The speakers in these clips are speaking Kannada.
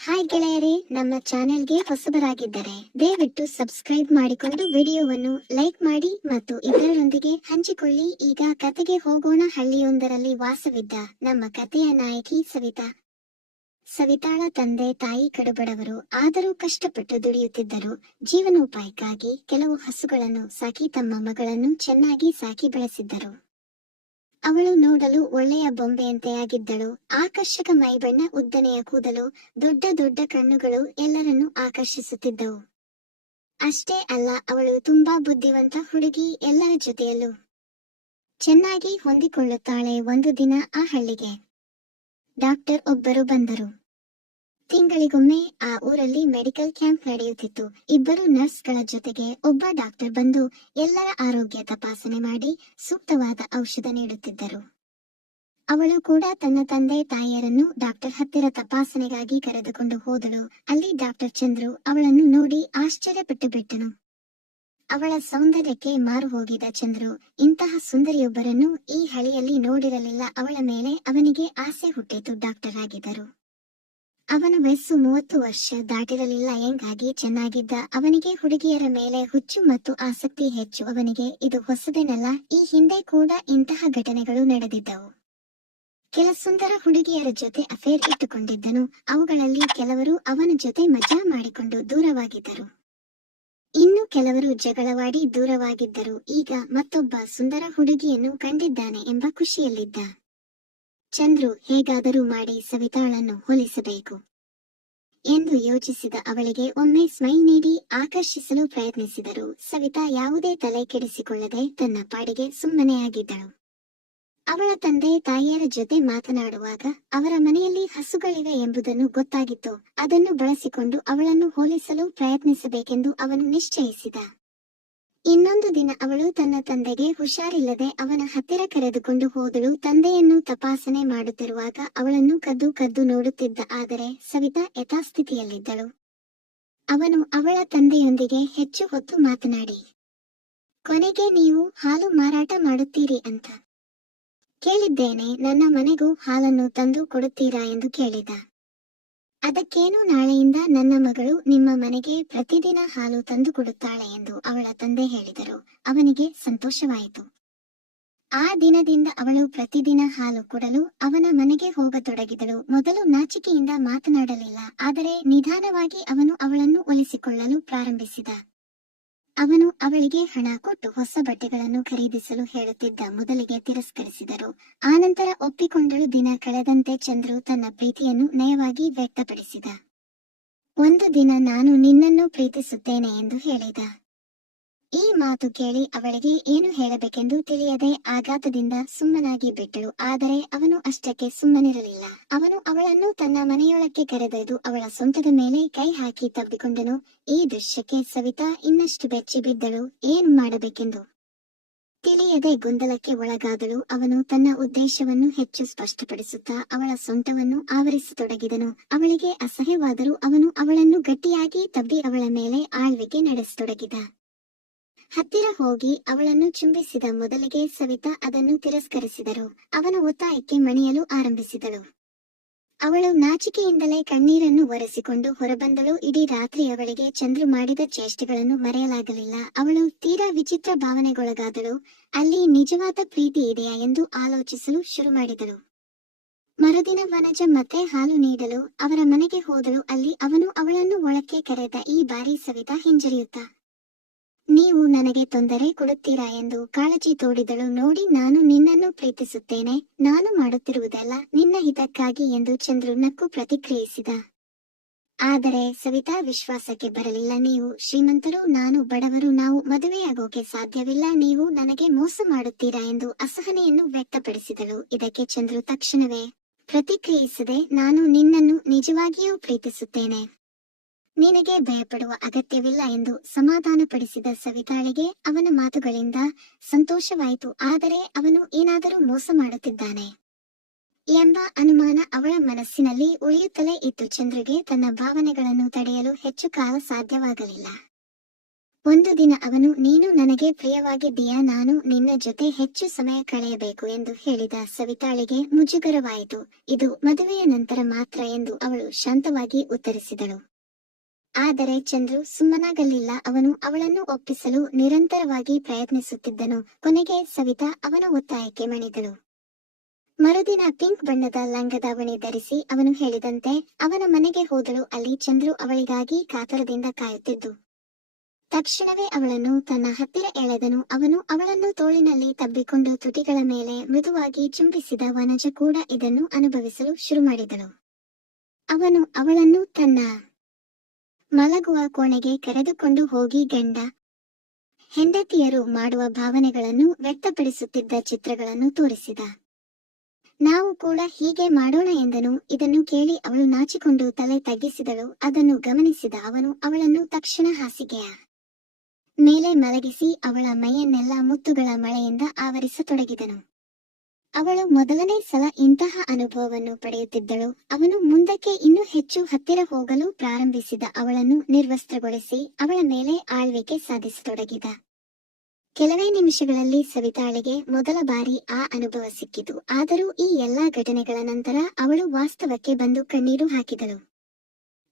ಹಾಯ್ ಗೆಳೆಯರೇ, ನಮ್ಮ ಚಾನೆಲ್ಗೆ ಹೊಸಬರಾಗಿದ್ದರೆ ದಯವಿಟ್ಟು ಸಬ್ಸ್ಕ್ರೈಬ್ ಮಾಡಿಕೊಂಡು ವಿಡಿಯೋವನ್ನು ಲೈಕ್ ಮಾಡಿ ಮತ್ತು ಇತರರೊಂದಿಗೆ ಹಂಚಿಕೊಳ್ಳಿ. ಈಗ ಕತೆಗೆ ಹೋಗೋಣ. ಹಳ್ಳಿಯೊಂದರಲ್ಲಿ ವಾಸವಿದ್ದ ನಮ್ಮ ಕತೆಯ ನಾಯಕಿ ಸವಿತಾ. ಸವಿತಾಳ ತಂದೆ ತಾಯಿ ಕಡುಬಡವರು, ಆದರೂ ಕಷ್ಟಪಟ್ಟು ದುಡಿಯುತ್ತಿದ್ದರು. ಜೀವನೋಪಾಯಕ್ಕಾಗಿ ಕೆಲವು ಹಸುಗಳನ್ನು ಸಾಕಿ ತಮ್ಮ ಮಗಳನ್ನು ಚೆನ್ನಾಗಿ ಸಾಕಿ ಬೆಳೆಸಿದ್ದರು. ಅವಳು ನೋಡಲು ಒಳ್ಳೆಯ ಬೊಂಬೆಯಂತೆ ಆಗಿದ್ದಳು. ಆಕರ್ಷಕ ಮೈಬಣ್ಣ, ಉದ್ದನೆಯ ಕೂದಲು, ದೊಡ್ಡ ದೊಡ್ಡ ಕಣ್ಣುಗಳು ಎಲ್ಲರನ್ನೂ ಆಕರ್ಷಿಸುತ್ತಿದ್ದವು. ಅಷ್ಟೇ ಅಲ್ಲ, ಅವಳು ತುಂಬಾ ಬುದ್ಧಿವಂತ ಹುಡುಗಿ. ಎಲ್ಲರ ಜೊತೆಯಲ್ಲೂ ಚೆನ್ನಾಗಿ ಹೊಂದಿಕೊಳ್ಳುತ್ತಾಳೆ. ಒಂದು ದಿನ ಆ ಹಳ್ಳಿಗೆ ಡಾಕ್ಟರ್ ಒಬ್ಬರು ಬಂದರು. ತಿಂಗಳಿಗೊಮ್ಮೆ ಆ ಊರಲ್ಲಿ ಮೆಡಿಕಲ್ ಕ್ಯಾಂಪ್ ನಡೆಯುತ್ತಿತ್ತು. ಇಬ್ಬರು ನರ್ಸ್ಗಳ ಜೊತೆಗೆ ಒಬ್ಬ ಡಾಕ್ಟರ್ ಬಂದು ಎಲ್ಲರ ಆರೋಗ್ಯ ತಪಾಸಣೆ ಮಾಡಿ ಸೂಕ್ತವಾದ ಔಷಧ ನೀಡುತ್ತಿದ್ದರು. ಅವಳು ಕೂಡ ತನ್ನ ತಂದೆ ತಾಯಿಯರನ್ನು ಡಾಕ್ಟರ್ ಹತ್ತಿರ ತಪಾಸಣೆಗಾಗಿ ಕರೆದುಕೊಂಡು ಹೋದಳು. ಅಲ್ಲಿ ಡಾಕ್ಟರ್ ಚಂದ್ರು ಅವಳನ್ನು ನೋಡಿ ಆಶ್ಚರ್ಯಪಟ್ಟು ಬಿಟ್ಟನು. ಅವಳ ಸೌಂದರ್ಯಕ್ಕೆ ಮಾರು ಹೋಗಿದ ಚಂದ್ರು ಇಂತಹ ಸುಂದರಿಯೊಬ್ಬರನ್ನು ಈ ಹಳ್ಳಿಯಲ್ಲಿ ನೋಡಿರಲಿಲ್ಲ. ಅವಳ ಮೇಲೆ ಅವನಿಗೆ ಆಸೆ ಹುಟ್ಟಿತು. ಡಾಕ್ಟರ್ ಆಗಿದ್ದರು. ಅವನ ವಯಸ್ಸು 30 ವರ್ಷ ದಾಟಿರಲಿಲ್ಲ. ಹೆಂಗಾಗಿ ಚೆನ್ನಾಗಿದ್ದ ಅವನಿಗೆ ಹುಡುಗಿಯರ ಮೇಲೆ ಹುಚ್ಚು ಮತ್ತು ಆಸಕ್ತಿ ಹೆಚ್ಚು. ಅವನಿಗೆ ಇದು ಹೊಸದೇನಲ್ಲ, ಈ ಹಿಂದೆ ಕೂಡ ಇಂತಹ ಘಟನೆಗಳು ನಡೆದಿದ್ದವು. ಕೆಲ ಸುಂದರ ಹುಡುಗಿಯರ ಜೊತೆ ಅಫೇರ್ ಇಟ್ಟುಕೊಂಡಿದ್ದನು. ಅವುಗಳಲ್ಲಿ ಕೆಲವರು ಅವನ ಜೊತೆ ಮಜಾ ಮಾಡಿಕೊಂಡು ದೂರವಾಗಿದ್ದರು. ಇನ್ನು ಕೆಲವರು ಜಗಳವಾಡಿ ದೂರವಾಗಿದ್ದರು. ಈಗ ಮತ್ತೊಬ್ಬ ಸುಂದರ ಹುಡುಗಿಯನ್ನು ಕಂಡಿದ್ದಾನೆ ಎಂಬ ಖುಷಿಯಲ್ಲಿದ್ದ. ಚಂದ್ರು ಹೇಗಾದರೂ ಮಾಡಿ ಸವಿತಾಳನ್ನು ಹೋಲಿಸಬೇಕು ಎಂದು ಯೋಚಿಸಿದ. ಅವಳಿಗೆ ಒಮ್ಮೆ ಸ್ಮೈಲ್ ನೀಡಿ ಆಕರ್ಷಿಸಲು ಪ್ರಯತ್ನಿಸಿದರು. ಸವಿತಾ ಯಾವುದೇ ತಲೆ ಕೆಡಿಸಿಕೊಳ್ಳದೆ ತನ್ನ ಪಾಡಿಗೆ ಸುಮ್ಮನೆ ಆಗಿದ್ದಳು. ಅವಳ ತಂದೆ ತಾಯಿಯರ ಜೊತೆ ಮಾತನಾಡುವಾಗ ಅವರ ಮನೆಯಲ್ಲಿ ಹಸುಗಳಿವೆ ಎಂಬುದನ್ನು ಗೊತ್ತಾಗಿತ್ತು. ಅದನ್ನು ಬಳಸಿಕೊಂಡು ಅವಳನ್ನು ಹೋಲಿಸಲು ಪ್ರಯತ್ನಿಸಬೇಕೆಂದು ಅವನು ನಿಶ್ಚಯಿಸಿದ. ಇನ್ನೊಂದು ದಿನ ಅವಳು ತನ್ನ ತಂದೆಗೆ ಹುಷಾರಿಲ್ಲದೆ ಅವನ ಹತ್ತಿರ ಕರೆದುಕೊಂಡು ಹೋದಳು. ತಂದೆಯನ್ನು ತಪಾಸಣೆ ಮಾಡುತ್ತಿರುವಾಗ ಅವಳನ್ನು ಕದ್ದು ಕದ್ದು ನೋಡುತ್ತಿದ್ದ. ಆದರೆ ಸವಿತಾ ಯಥಾಸ್ಥಿತಿಯಲ್ಲಿದ್ದಳು. ಅವನು ಅವಳ ತಂದೆಯೊಂದಿಗೆ ಹೆಚ್ಚು ಹೊತ್ತು ಮಾತನಾಡಿ, ಕೊನೆಗೆ ನೀವು ಹಾಲು ಮಾರಾಟ ಮಾಡುತ್ತೀರಿ ಅಂತ ಕೇಳಿದ್ದೇನೆ. ನನ್ನ ಮನೆಗೂ ಹಾಲನ್ನು ತಂದು ಕೊಡುತ್ತೀರಾ ಎಂದು ಕೇಳಿದ. ಅದಕ್ಕೇನು, ನಾಳೆಯಿಂದ ನನ್ನ ಮಗಳು ನಿಮ್ಮ ಮನೆಗೆ ಪ್ರತಿದಿನ ಹಾಲು ತಂದು ಕೊಡುತ್ತಾಳೆ ಎಂದು ಅವಳ ತಂದೆ ಹೇಳಿದರು. ಅವನಿಗೆ ಸಂತೋಷವಾಯಿತು. ಆ ದಿನದಿಂದ ಅವಳು ಪ್ರತಿದಿನ ಹಾಲು ಕೊಡಲು ಅವನ ಮನೆಗೆ ಹೋಗತೊಡಗಿದಳು. ಮೊದಲು ನಾಚಿಕೆಯಿಂದ ಮಾತನಾಡಲಿಲ್ಲ, ಆದರೆ ನಿಧಾನವಾಗಿ ಅವನು ಅವಳನ್ನು ಒಲಿಸಿಕೊಳ್ಳಲು ಪ್ರಾರಂಭಿಸಿದ. ಅವನು ಅವಳಿಗೆ ಹಣ ಕೊಟ್ಟು ಹೊಸ ಬಟ್ಟೆಗಳನ್ನು ಖರೀದಿಸಲು ಹೇಳುತ್ತಿದ್ದ. ಮೊದಲಿಗೆ ತಿರಸ್ಕರಿಸಿದರು, ಆನಂತರ ಒಪ್ಪಿಕೊಂಡಳು. ದಿನ ಕಳೆದಂತೆ ಚಂದ್ರು ತನ್ನ ಪ್ರೀತಿಯನ್ನು ನಯವಾಗಿ ವ್ಯಕ್ತಪಡಿಸಿದ. ಒಂದು ದಿನ ನಾನು ನಿನ್ನನ್ನು ಪ್ರೀತಿಸುತ್ತೇನೆ ಎಂದು ಹೇಳಿದ. ಈ ಮಾತು ಕೇಳಿ ಅವಳಿಗೆ ಏನು ಹೇಳಬೇಕೆಂದು ತಿಳಿಯದೆ ಆಘಾತದಿಂದ ಸುಮ್ಮನಾಗಿ ಬಿಟ್ಟಳು. ಆದರೆ ಅವನು ಅಷ್ಟಕ್ಕೆ ಸುಮ್ಮನಿರಲಿಲ್ಲ. ಅವನು ಅವಳನ್ನು ತನ್ನ ಮನೆಯೊಳಕ್ಕೆ ಕರೆದೊಯ್ದು ಅವಳ ಸೊಂಟದ ಮೇಲೆ ಕೈ ಹಾಕಿ ತಬ್ಬಿಕೊಂಡನು. ಈ ದೃಶ್ಯಕ್ಕೆ ಸವಿತಾ ಇನ್ನಷ್ಟು ಬೆಚ್ಚಿ ಬಿದ್ದಳು. ಏನು ಮಾಡಬೇಕೆಂದು ತಿಳಿಯದೆ ಗೊಂದಲಕ್ಕೆ ಒಳಗಾದಳು. ಅವನು ತನ್ನ ಉದ್ದೇಶವನ್ನು ಹೆಚ್ಚು ಸ್ಪಷ್ಟಪಡಿಸುತ್ತಾ ಅವಳ ಸೊಂಟವನ್ನು ಆವರಿಸತೊಡಗಿದನು. ಅವಳಿಗೆ ಅಸಹ್ಯವಾದರೂ ಅವನು ಅವಳನ್ನು ಗಟ್ಟಿಯಾಗಿ ತಬ್ಬಿ ಅವಳ ಮೇಲೆ ಆಳ್ವಿಕೆ ನಡೆಸತೊಡಗಿದ. ಹತ್ತಿರ ಹೋಗಿ ಅವಳನ್ನು ಚುಂಬಿಸಿದ. ಮೊದಲಿಗೆ ಸವಿತಾ ಅದನ್ನು ತಿರಸ್ಕರಿಸಿದರು. ಅವನ ಒತ್ತಾಯಕ್ಕೆ ಮಣಿಯಲು ಆರಂಭಿಸಿದಳು. ಅವಳು ನಾಚಿಕೆಯಿಂದಲೇ ಕಣ್ಣೀರನ್ನು ಒರೆಸಿಕೊಂಡು ಹೊರಬಂದಳು. ಇಡೀ ರಾತ್ರಿ ಅವಳಿಗೆ ಚಂದ್ರು ಮಾಡಿದ ಚೇಷ್ಟೆಗಳನ್ನು ಮರೆಯಲಾಗಲಿಲ್ಲ. ಅವಳು ತೀರಾ ವಿಚಿತ್ರ ಭಾವನೆಗೊಳಗಾದಳು. ಅಲ್ಲಿ ನಿಜವಾದ ಪ್ರೀತಿ ಇದೆಯಾ ಎಂದು ಆಲೋಚಿಸಲು ಶುರು ಮಾಡಿದಳು. ಮರುದಿನ ವನಜ ಮತ್ತೆ ಹಾಲು ನೀಡಲು ಅವರ ಮನೆಗೆ ಹೋದಳು. ಅಲ್ಲಿ ಅವನು ಅವಳನ್ನು ಒಳಕ್ಕೆ ಕರೆದ. ಈ ಬಾರಿ ಸವಿತಾ ಹಿಂಜರಿಯುತ್ತಾ, ನೀವು ನನಗೆ ತೊಂದರೆ ಕೊಡುತ್ತೀರಾ ಎಂದು ಕಾಳಜಿ ತೋಡಿದಳು. ನೋಡಿ, ನಾನು ನಿನ್ನನ್ನು ಪ್ರೀತಿಸುತ್ತೇನೆ. ನಾನು ಮಾಡುತ್ತಿರುವುದೆಲ್ಲ ನಿನ್ನ ಹಿತಕ್ಕಾಗಿ ಎಂದು ಚಂದ್ರು ನಕ್ಕು ಪ್ರತಿಕ್ರಿಯಿಸಿದ. ಆದರೆ ಸವಿತಾ ವಿಶ್ವಾಸಕ್ಕೆ ಬರಲಿಲ್ಲ. ನೀವು ಶ್ರೀಮಂತರು, ನಾನು ಬಡವರು, ನಾವು ಮದುವೆಯಾಗೋಕೆ ಸಾಧ್ಯವಿಲ್ಲ. ನೀವು ನನಗೆ ಮೋಸ ಮಾಡುತ್ತೀರಾ ಎಂದು ಅಸಹನೆಯನ್ನು ವ್ಯಕ್ತಪಡಿಸಿದಳು. ಇದಕ್ಕೆ ಚಂದ್ರು ತಕ್ಷಣವೇ ಪ್ರತಿಕ್ರಿಯಿಸದೆ, ನಾನು ನಿನ್ನನ್ನು ನಿಜವಾಗಿಯೂ ಪ್ರೀತಿಸುತ್ತೇನೆ. ನಿನಗೆ ಭಯಪಡುವ ಅಗತ್ಯವಿಲ್ಲ ಎಂದು ಸಮಾಧಾನಪಡಿಸಿದ. ಸವಿತಾಳಿಗೆ ಅವನ ಮಾತುಗಳಿಂದ ಸಂತೋಷವಾಯಿತು. ಆದರೆ ಅವನು ಏನಾದರೂ ಮೋಸ ಮಾಡುತ್ತಿದ್ದಾನೆ ಎಂಬ ಅನುಮಾನ ಅವಳ ಮನಸ್ಸಿನಲ್ಲಿ ಉಳಿಯುತ್ತಲೇ ಇತ್ತು. ಚಂದ್ರುಗೆ ತನ್ನ ಭಾವನೆಗಳನ್ನು ತಡೆಯಲು ಹೆಚ್ಚು ಕಾಲ ಸಾಧ್ಯವಾಗಲಿಲ್ಲ. ಒಂದು ದಿನ ಅವನು, ನೀನು ನನಗೆ ಪ್ರಿಯವಾಗಿದ್ದೀಯಾ, ನಾನು ನಿನ್ನ ಜೊತೆ ಹೆಚ್ಚು ಸಮಯ ಕಳೆಯಬೇಕು ಎಂದು ಹೇಳಿದ. ಸವಿತಾಳಿಗೆ ಮುಜುಗರವಾಯಿತು. ಇದು ಮದುವೆಯ ನಂತರ ಮಾತ್ರ ಎಂದು ಅವಳು ಶಾಂತವಾಗಿ ಉತ್ತರಿಸಿದಳು. ಆದರೆ ಚಂದ್ರು ಸುಮ್ಮನಾಗಲಿಲ್ಲ. ಅವನು ಅವಳನ್ನು ಒಪ್ಪಿಸಲು ನಿರಂತರವಾಗಿ ಪ್ರಯತ್ನಿಸುತ್ತಿದ್ದನು. ಕೊನೆಗೆ ಸವಿತಾ ಅವನ ಒತ್ತಾಯಕ್ಕೆ ಮಣಿದಳು. ಮರುದಿನ ಪಿಂಕ್ ಬಣ್ಣದ ಲಂಗದಾವಣಿ ಧರಿಸಿ ಅವನು ಹೇಳಿದಂತೆ ಅವನ ಮನೆಗೆ ಹೋದಳು. ಅಲ್ಲಿ ಚಂದ್ರು ಅವಳಿಗಾಗಿ ಕಾತರದಿಂದ ಕಾಯುತ್ತಿದ್ದು. ತಕ್ಷಣವೇ ಅವಳನ್ನು ತನ್ನ ಹತ್ತಿರ ಎಳೆದನು. ಅವನು ಅವಳನ್ನು ತೋಳಿನಲ್ಲಿ ತಬ್ಬಿಕೊಂಡು ತುಟಿಗಳ ಮೇಲೆ ಮೃದುವಾಗಿ ಚುಂಬಿಸಿದ. ವನಜ ಕೂಡ ಇದನ್ನು ಅನುಭವಿಸಲು ಶುರು ಮಾಡಿದಳು. ಅವನು ಅವಳನ್ನು ತನ್ನ ಮಲಗುವ ಕೋಣೆಗೆ ಕರೆದುಕೊಂಡು ಹೋಗಿ ಗಂಡ ಹೆಂಡತಿಯರು ಮಾಡುವ ಭಾವನೆಗಳನ್ನು ವ್ಯಕ್ತಪಡಿಸುತ್ತಿದ್ದ ಚಿತ್ರಗಳನ್ನು ತೋರಿಸಿದ. ನಾವು ಕೂಡ ಹೀಗೆ ಮಾಡೋಣ ಎಂದನು. ಇದನ್ನು ಕೇಳಿ ಅವಳು ನಾಚಿಕೊಂಡು ತಲೆ ತಗ್ಗಿಸಿದಳು. ಅದನ್ನು ಗಮನಿಸಿದ ಅವನು ಅವಳನ್ನು ತಕ್ಷಣ ಹಾಸಿಗೆಯ ಮೇಲೆ ಮಲಗಿಸಿ ಅವಳ ಮೈಯನ್ನೆಲ್ಲ ಮುತ್ತುಗಳ ಮಳೆಯಿಂದ ಆವರಿಸತೊಡಗಿದನು. ಅವಳು ಮೊದಲನೇ ಸಲ ಇಂತಹ ಅನುಭವವನ್ನು ಪಡೆಯುತ್ತಿದ್ದಳು. ಅವನು ಮುಂದಕ್ಕೆ ಇನ್ನೂ ಹೆಚ್ಚು ಹತ್ತಿರ ಹೋಗಲು ಪ್ರಾರಂಭಿಸಿದ. ಅವಳನ್ನು ನಿರ್ವಸ್ತ್ರಗೊಳಿಸಿ ಅವಳ ಮೇಲೆ ಆಳ್ವಿಕೆ ಸಾಧಿಸತೊಡಗಿದ. ಕೆಲವೇ ನಿಮಿಷಗಳಲ್ಲಿ ಸವಿತಾಳಿಗೆ ಮೊದಲ ಬಾರಿ ಆ ಅನುಭವ ಸಿಕ್ಕಿತು. ಆದರೂ ಈ ಎಲ್ಲಾ ಘಟನೆಗಳ ನಂತರ ಅವಳು ವಾಸ್ತವಕ್ಕೆ ಬಂದು ಕಣ್ಣೀರು ಹಾಕಿದಳು.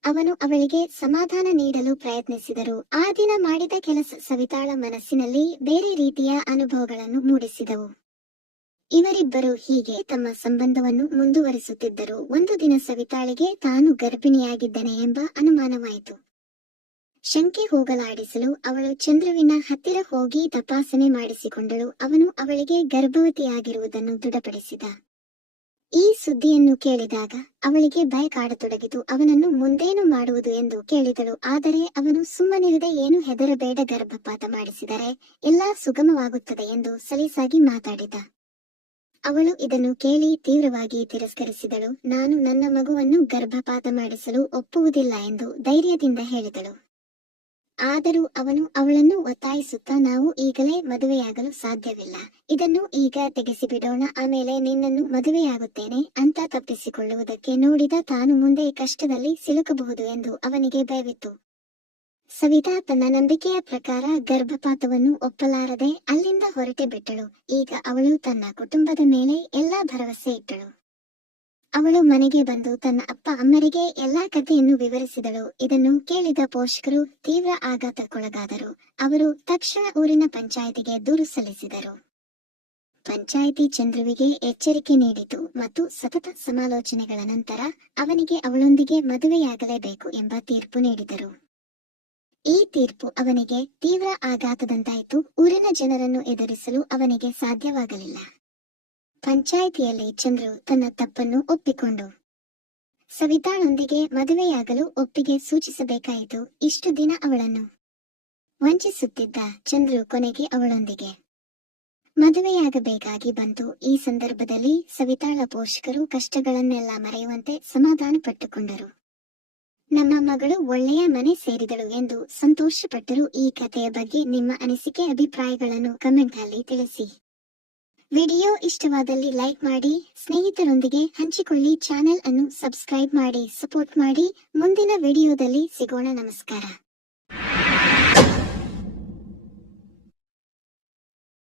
ಅವನು ಅವಳಿಗೆ ಸಮಾಧಾನ ನೀಡಲು ಪ್ರಯತ್ನಿಸಿದರು. ಆ ದಿನ ಮಾಡಿದ ಕೆಲಸ ಸವಿತಾಳ ಮನಸ್ಸಿನಲ್ಲಿ ಬೇರೆ ರೀತಿಯ ಅನುಭವಗಳನ್ನು ಮೂಡಿಸಿದವು. ಇವರಿಬ್ಬರು ಹೀಗೆ ತಮ್ಮ ಸಂಬಂಧವನ್ನು ಮುಂದುವರಿಸುತ್ತಿದ್ದರು. ಒಂದು ದಿನ ಸವಿತಾಳಿಗೆ ತಾನು ಗರ್ಭಿಣಿಯಾಗಿದ್ದೇನೆ ಎಂಬ ಅನುಮಾನವಾಯಿತು. ಶಂಕೆ ಹೋಗಲಾಡಿಸಲು ಅವಳು ಚಂದ್ರುವಿನ ಹತ್ತಿರ ಹೋಗಿ ತಪಾಸಣೆ ಮಾಡಿಸಿಕೊಂಡಳು. ಅವನು ಅವಳಿಗೆ ಗರ್ಭವತಿಯಾಗಿರುವುದನ್ನು ದೃಢಪಡಿಸಿದ. ಈ ಸುದ್ದಿಯನ್ನು ಕೇಳಿದಾಗ ಅವಳಿಗೆ ಭಯ ಕಾಡತೊಡಗಿತು. ಅವನನ್ನು ಮುಂದೇನು ಮಾಡುವುದು ಎಂದು ಕೇಳಿದಳು. ಆದರೆ ಅವನು ಸುಮ್ಮನಿರದೆ, ಏನು ಹೆದರಬೇಡ, ಗರ್ಭಪಾತ ಮಾಡಿಸಿದರೆ ಎಲ್ಲಾ ಸುಗಮವಾಗುತ್ತದೆ ಎಂದು ಸಲೀಸಾಗಿ ಮಾತಾಡಿದ. ಅವಳು ಇದನ್ನು ಕೇಳಿ ತೀವ್ರವಾಗಿ ತಿರಸ್ಕರಿಸಿದಳು. ನಾನು ನನ್ನ ಮಗುವನ್ನು ಗರ್ಭಪಾತ ಮಾಡಿಸಲು ಒಪ್ಪುವುದಿಲ್ಲ ಎಂದು ಧೈರ್ಯದಿಂದ ಹೇಳಿದಳು. ಆದರೂ ಅವನು ಅವಳನ್ನು ಒತ್ತಾಯಿಸುತ್ತಾ, ನಾವು ಈಗಲೇ ಮದುವೆಯಾಗಲು ಸಾಧ್ಯವಿಲ್ಲ, ಇದನ್ನು ಈಗ ತೆಗೆಸಿಬಿಡೋಣ, ಆಮೇಲೆ ನಿನ್ನನ್ನು ಮದುವೆಯಾಗುತ್ತೇನೆ ಅಂತ ತಪ್ಪಿಸಿಕೊಳ್ಳುವುದಕ್ಕೆ ನೋಡಿದ. ತಾನು ಮುಂದೆ ಕಷ್ಟದಲ್ಲಿ ಸಿಲುಕಬಹುದು ಎಂದು ಅವನಿಗೆ ಭಯವಿತ್ತು. ಸವಿತಾ ತನ್ನ ನಂಬಿಕೆಯ ಪ್ರಕಾರ ಗರ್ಭಪಾತವನ್ನು ಒಪ್ಪಲಾರದೆ ಅಲ್ಲಿಂದ ಹೊರಟೆ ಬಿಟ್ಟಳು. ಈಗ ಅವಳು ತನ್ನ ಕುಟುಂಬದ ಮೇಲೆ ಎಲ್ಲಾ ಭರವಸೆ ಇಟ್ಟಳು. ಅವಳು ಮನೆಗೆ ಬಂದು ತನ್ನ ಅಪ್ಪ ಅಮ್ಮರಿಗೆ ಎಲ್ಲಾ ಕಥೆಯನ್ನು ವಿವರಿಸಿದಳು. ಇದನ್ನು ಕೇಳಿದ ಪೋಷಕರು ತೀವ್ರ ಆಘಾತಕ್ಕೊಳಗಾದರು. ಅವರು ತಕ್ಷಣ ಊರಿನ ಪಂಚಾಯಿತಿಗೆ ದೂರು ಸಲ್ಲಿಸಿದರು. ಪಂಚಾಯಿತಿ ಚಂದ್ರುವಿಗೆ ಎಚ್ಚರಿಕೆ ನೀಡಿತು ಮತ್ತು ಸತತ ಸಮಾಲೋಚನೆಗಳ ನಂತರ ಅವನಿಗೆ ಅವಳೊಂದಿಗೆ ಮದುವೆಯಾಗಲೇಬೇಕು ಎಂಬ ತೀರ್ಪು ನೀಡಿದರು. ಈ ತೀರ್ಪು ಅವನಿಗೆ ತೀವ್ರ ಆಘಾತದಂತಾಯಿತು. ಊರಿನ ಜನರನ್ನು ಎದುರಿಸಲು ಅವನಿಗೆ ಸಾಧ್ಯವಾಗಲಿಲ್ಲ. ಪಂಚಾಯಿತಿಯಲ್ಲಿ ಚಂದ್ರು ತನ್ನ ತಪ್ಪನ್ನು ಒಪ್ಪಿಕೊಂಡು ಸವಿತಾಳೊಂದಿಗೆ ಮದುವೆಯಾಗಲು ಒಪ್ಪಿಗೆ ಸೂಚಿಸಬೇಕಾಯಿತು. ಇಷ್ಟು ದಿನ ಅವಳನ್ನು ವಂಚಿಸುತ್ತಿದ್ದ ಚಂದ್ರು ಕೊನೆಗೆ ಅವಳೊಂದಿಗೆ ಮದುವೆಯಾಗಬೇಕಾಗಿ ಬಂತು. ಈ ಸಂದರ್ಭದಲ್ಲಿ ಸವಿತಾಳ ಪೋಷಕರು ಕಷ್ಟಗಳನ್ನೆಲ್ಲ ಮರೆಯುವಂತೆ ಸಮಾಧಾನ ಪಟ್ಟುಕೊಂಡರು. ನಮ್ಮ ಮಗಳು ಒಳ್ಳೆಯ ಮನೆ ಸೇರಿದಳು ಎಂದು ಸಂತೋಷಪಟ್ಟರು. ಈ ಕಥೆಯ ಬಗ್ಗೆ ನಿಮ್ಮ ಅನಿಸಿಕೆ ಅಭಿಪ್ರಾಯಗಳನ್ನು ಕಮೆಂಟ್ನಲ್ಲಿ ತಿಳಿಸಿ. ವಿಡಿಯೋ ಇಷ್ಟವಾದಲ್ಲಿ ಲೈಕ್ ಮಾಡಿ, ಸ್ನೇಹಿತರೊಂದಿಗೆ ಹಂಚಿಕೊಳ್ಳಿ, ಚಾನೆಲ್ ಅನ್ನು ಸಬ್ಸ್ಕ್ರೈಬ್ ಮಾಡಿ, ಸಪೋರ್ಟ್ ಮಾಡಿ. ಮುಂದಿನ ವಿಡಿಯೋದಲ್ಲಿ ಸಿಗೋಣ. ನಮಸ್ಕಾರ.